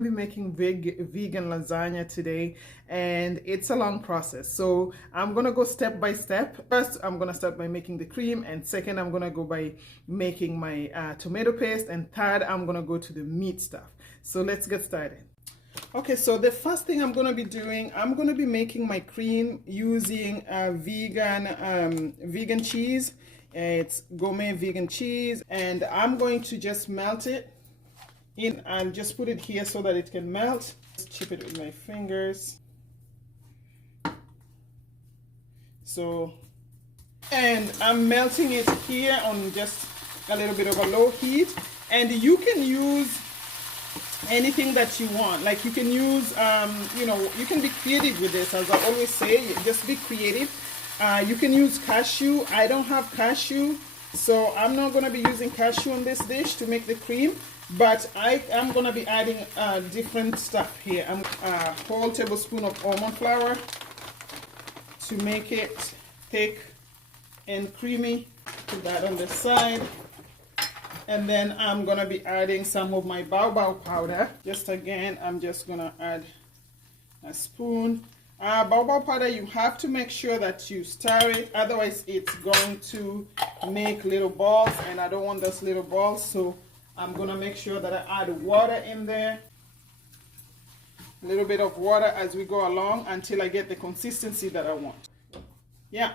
Be making vegan lasagna today, and it's a long process, so I'm gonna go step by step. First, I'm gonna start by making the cream, and second, I'm gonna go by making my tomato paste, and third, I'm gonna go to the meat stuff. So let's get started. Okay, so the first thing I'm gonna be doing, I'm gonna be making my cream using vegan cheese. It's gourmet vegan cheese, and I'm going to just melt it in. I'll just put it here so that it can melt. Just chip it with my fingers. So, and I'm melting it here on just a little bit of a low heat. And you can use anything that you want. Like you can use, you can be creative with this. As I always say, just be creative. You can use cashew. I don't have cashew, so I'm not going to be using cashew on this dish to make the cream. But I am going to be adding different stuff here. I'm a whole tablespoon of almond flour to make it thick and creamy. Put that on the side. And then I'm going to be adding some of my baobab powder. Just again, I'm just going to add a spoon. Baobab powder, you have to make sure that you stir it. Otherwise, it's going to make little balls. And I don't want those little balls. So I'm going to make sure that I add water in there. A little bit of water as we go along until I get the consistency that I want. Yeah.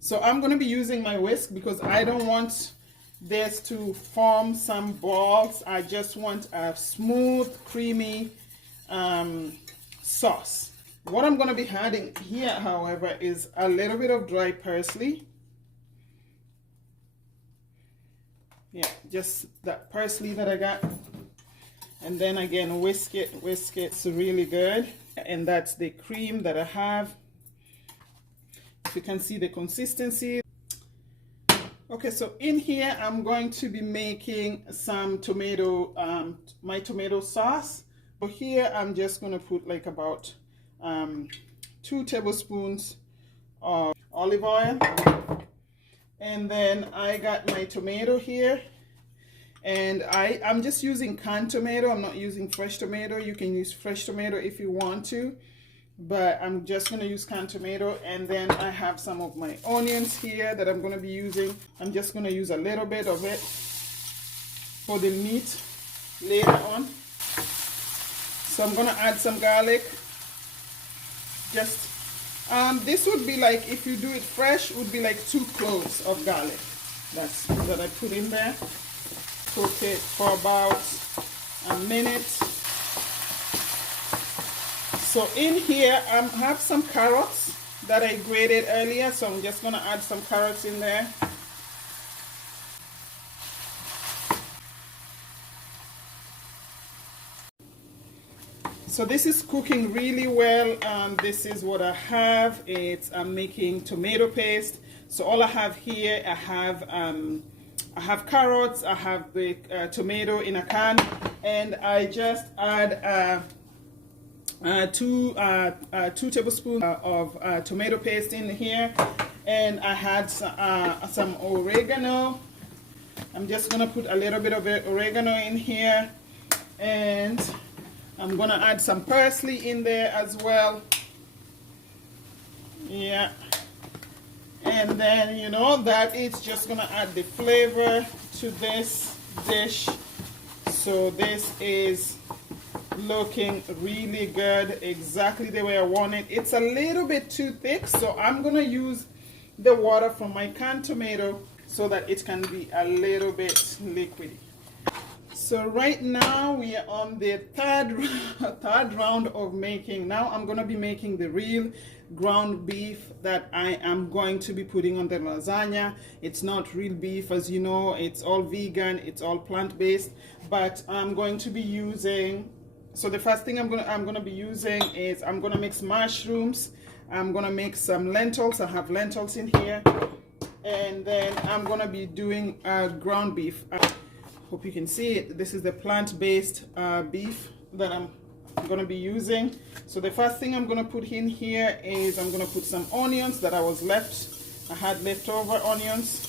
So I'm going to be using my whisk because I don't want this to form some balls. I just want a smooth, creamy sauce. What I'm going to be adding here, however, is a little bit of dry parsley. Yeah, just that parsley that I got. And then again, whisk it. It's really good. And that's the cream that I have. If you can see the consistency. Okay, so in here, I'm going to be making some my tomato sauce. But here, I'm just going to put like about 2 tablespoons of olive oil. And then I got my tomato here, and I'm just using canned tomato. I'm not using fresh tomato. You can use fresh tomato if you want to, but I'm just going to use canned tomato. And then I have some of my onions here that I'm going to be using. I'm just going to use a little bit of it for the meat later on. So I'm going to add some garlic. Just this would be like, if you do it fresh, would be like 2 cloves of garlic. That I put in there. Cook it for about a minute. So in here, I have some carrots that I grated earlier. So I'm just going to add some carrots in there. So this is cooking really well. This is what I have. I'm making tomato paste. So all I have here, I have carrots, I have the tomato in a can, and I just add 2 tablespoons of tomato paste in here, and I had some oregano. I'm just gonna put a little bit of oregano in here, and I'm gonna add some parsley in there as well. Yeah. And then, that is just gonna add the flavor to this dish. So this is looking really good, exactly the way I want it. It's a little bit too thick, so I'm gonna use the water from my canned tomato so that it can be a little bit liquidy. So right now we are on the third round of making. Now I'm going to be making the real ground beef that I am going to be putting on the lasagna. It's not real beef, as you know. It's all vegan. It's all plant-based. But I'm going to be using. So the first thing I'm going to be using is I'm going to mix mushrooms. I'm going to make some lentils. I have lentils in here, and then I'm going to be doing ground beef. Hope you can see it. This is the plant-based beef that I'm going to be using. So the first thing I'm going to put in here is I'm going to put some onions that I had leftover onions.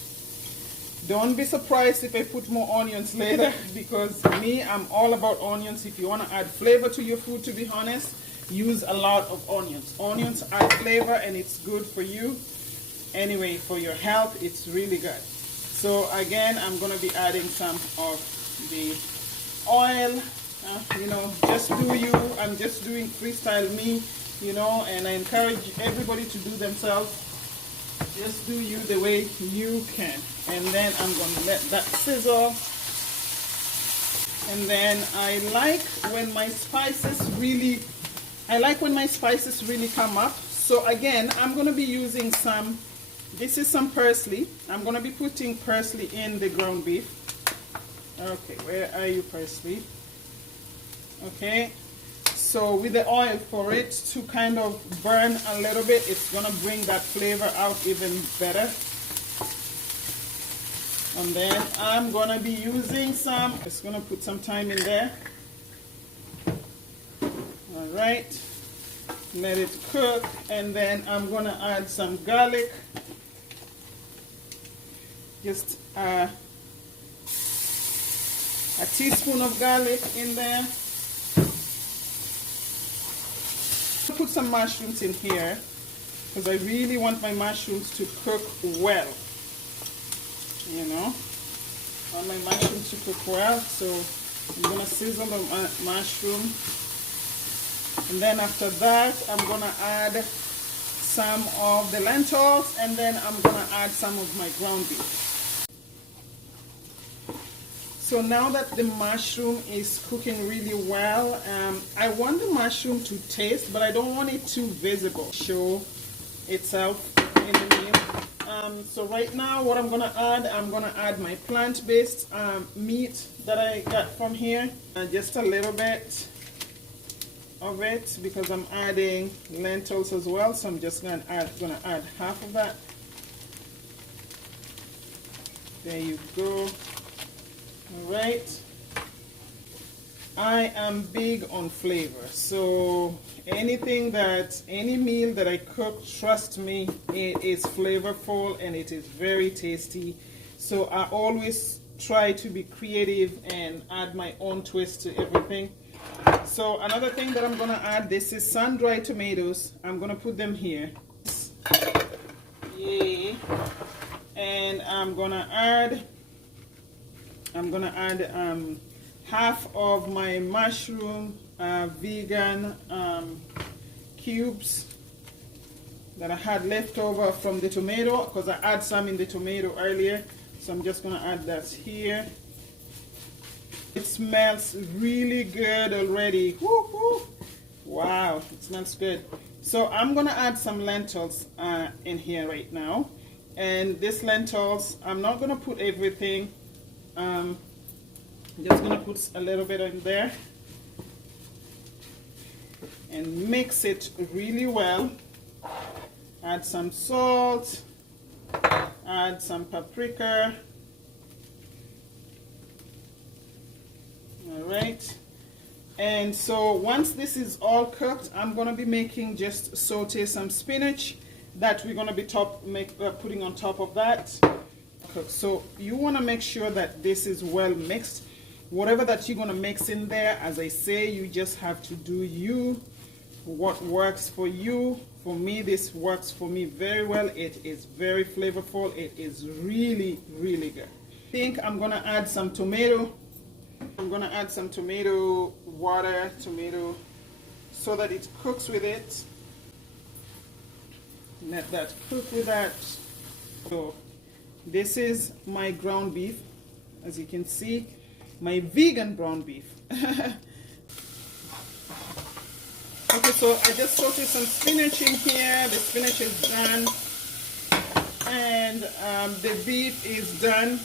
Don't be surprised if I put more onions later, because me, I'm all about onions. If you want to add flavor to your food, to be honest, use a lot of onions. Onions add flavor, and it's good for you. Anyway, for your health, it's really good. So again, I'm going to be adding some of the oil. You know, just do you. I'm just doing freestyle me, you know, and I encourage everybody to do themselves. Just do you the way you can. And then I'm going to let that sizzle. And then I like when my spices really come up. So again, I'm going to be using some, this is some parsley. I'm going to be putting parsley in the ground beef. Okay, where are you, parsley? Okay, so with the oil, for it to kind of burn a little bit, it's going to bring that flavor out even better. And then I'm going to be using some, just going to put some thyme in there. All right, let it cook, and then I'm going to add some garlic. Just a teaspoon of garlic in there. Put some mushrooms in here because I really want my mushrooms to cook well. You know, I want my mushrooms to cook well, so I'm gonna sizzle the mushroom, and then after that I'm gonna add some of the lentils, and then I'm gonna add some of my ground beef. So now that the mushroom is cooking really well, I want the mushroom to taste, but I don't want it too visible, show itself in the meal. So right now what I'm going to add my plant-based meat that I got from here. Just a little bit of it because I'm adding lentils as well. So I'm just going to add half of that. There you go. All right, I am big on flavor, so any meal that I cook, trust me, it is flavorful and it is very tasty. So I always try to be creative and add my own twist to everything. So another thing that I'm gonna add, this is sun-dried tomatoes. I'm gonna put them here. Yay. And I'm gonna add half of my mushroom vegan cubes that I had left over from the tomato, because I add some in the tomato earlier. So I'm just going to add that here. It smells really good already. Woo, woo. Wow, it smells good. So I'm going to add some lentils in here right now. And these lentils, I'm not going to put everything. I'm just going to put a little bit in there and mix it really well. Add some salt, add some paprika. All right. And so once this is all cooked, I'm going to be making, just saute some spinach that we're going to be putting on top of that. So you want to make sure that this is well mixed. Whatever that you're going to mix in there, as I say, you just have to do what works for you. For me, this works for me very well. It is very flavorful. It is really, really good. I think I'm going to add some tomato. I'm going to add some tomato water, so that it cooks with it. Let that cook with that. So this is my ground beef, as you can see, my vegan ground beef. Okay, so I just sauteed some spinach in here. The spinach is done, and the beef is done.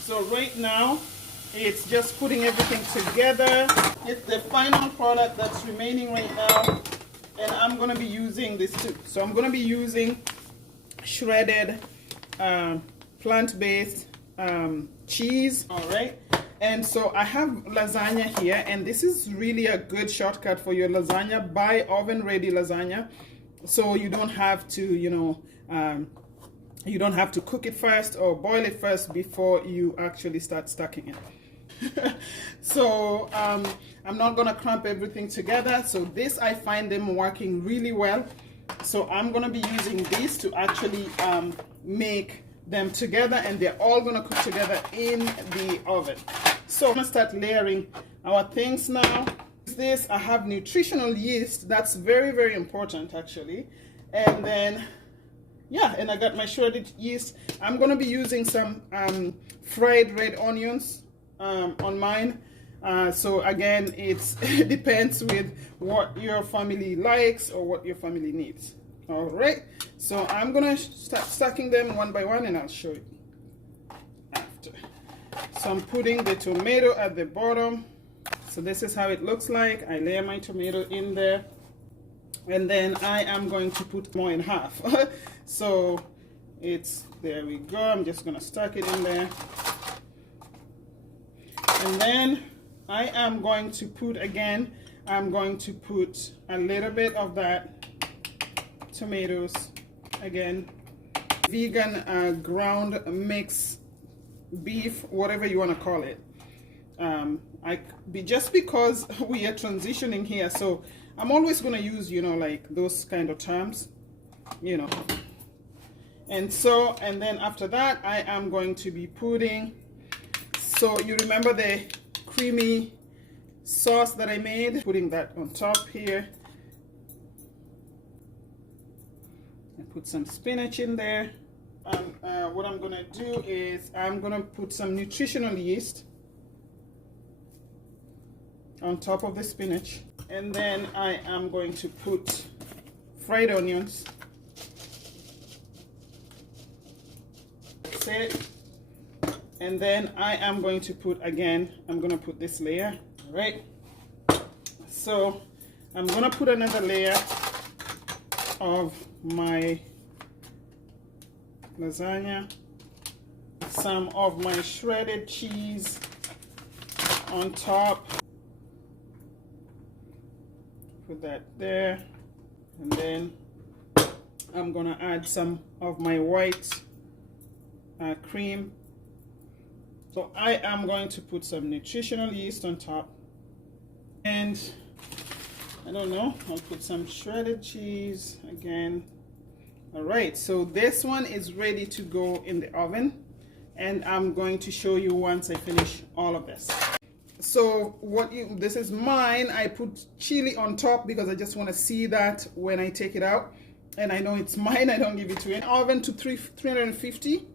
So right now, it's just putting everything together. It's the final product that's remaining right now, and I'm going to be using this too. So I'm going to be using shredded plant-based cheese. All right. And so I have lasagna here, and this is really a good shortcut for your lasagna. Buy oven ready lasagna, so you don't have to, You don't have to cook it first or boil it first before you actually start stacking it. So I'm not gonna cramp everything together. So this, I find them working really well. So I'm gonna be using these to actually make them together, and they're all gonna cook together in the oven. So I'm gonna start layering our things now. This, I have nutritional yeast. That's very, very important actually. And then yeah, and I got my shredded yeast. I'm gonna be using some fried red onions on mine. So again, it depends with what your family likes or what your family needs. All right, so I'm gonna start stacking them one by one, and I'll show you after. So I'm putting the tomato at the bottom. So this is how it looks like. I layer my tomato in there, and then I am going to put more in half. So it's, there we go. I'm just gonna stack it in there, and then I am going to put, again, I'm going to put a little bit of that tomatoes, again, vegan ground mix beef, whatever you want to call it. Just because we are transitioning here, so I'm always going to use, you know, like those kind of terms, you know. And so, and then after that, I am going to be putting, so you remember the creamy sauce that I made, putting that on top here. And put some spinach in there. What I'm gonna do is I'm gonna put some nutritional yeast on top of the spinach, and then I am going to put fried onions. That's it. And then I am going to put, again, I'm gonna put this layer, right? So I'm gonna put another layer of my lasagna, some of my shredded cheese on top. Put that there, and then I'm gonna add some of my white cream. So I am going to put some nutritional yeast on top, and I don't know, I'll put some shredded cheese again. All right, so this one is ready to go in the oven, and I'm going to show you once I finish all of this. So this is mine. I put chili on top because I just want to see that when I take it out, and I know it's mine. I don't give it to an oven to 350.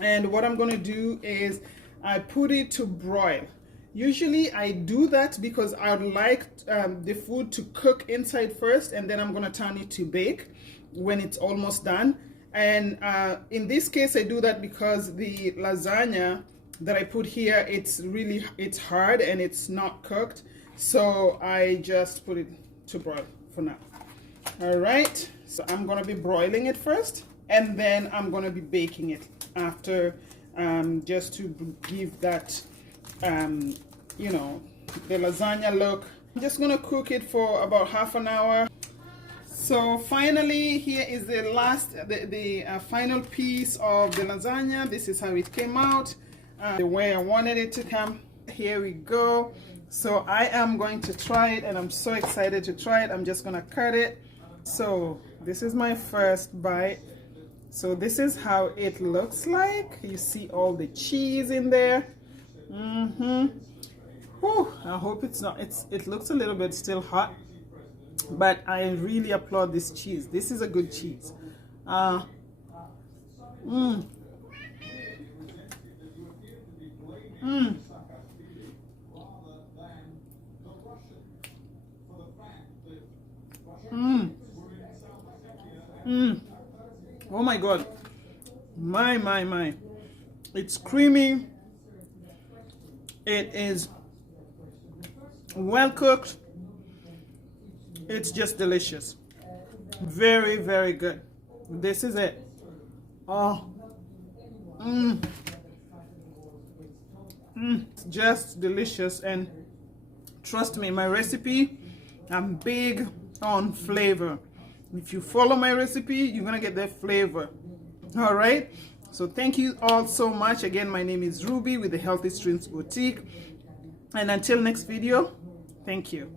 And what I'm going to do is I put it to broil. Usually I do that because I would like the food to cook inside first, and then I'm going to turn it to bake when it's almost done. And in this case, I do that because the lasagna that I put here, it's hard and it's not cooked. So I just put it to broil for now. All right, so I'm going to be broiling it first, and then I'm going to be baking it after, just to give that you know, the lasagna look. I'm just gonna cook it for about half an hour. So finally, here is the last, the final piece of the lasagna. This is how it came out, the way I wanted it to come. Here we go. So I am going to try it, and I'm so excited to try it. I'm just gonna cut it. So this is my first bite. So this is how it looks like. You see all the cheese in there. Whew, I hope it's not, it looks a little bit still hot, but I really applaud this cheese. This is a good cheese. Oh my God. My. It's creamy. It is well cooked. It's just delicious. Very, very good. This is it. Oh. It's just delicious. And trust me, my recipe, I'm big on flavor. If you follow my recipe, you're gonna get that flavor. All right. So thank you all so much. Again, my name is Ruby with the Healthy Streams Boutique. And until next video, thank you.